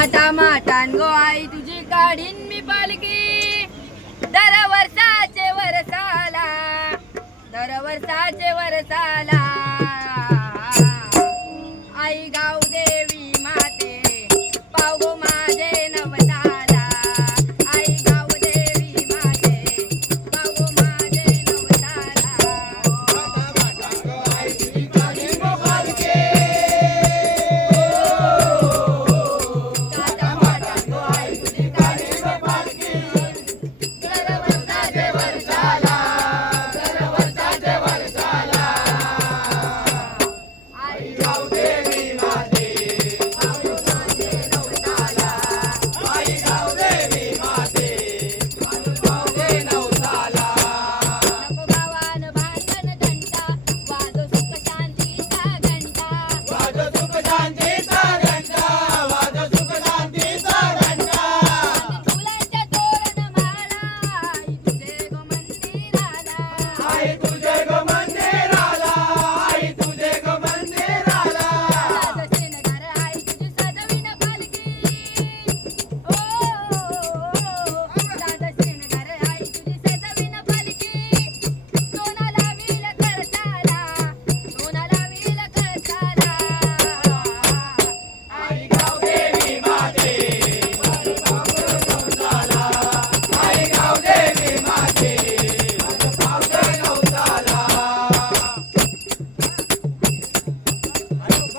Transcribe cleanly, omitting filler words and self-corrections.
माटा माटान गो आई तुझी काढीन मी पालखी दर वर्षाचे वरसाला दर वर्षाचे वरसाला आई गाव देवी माते पाव गो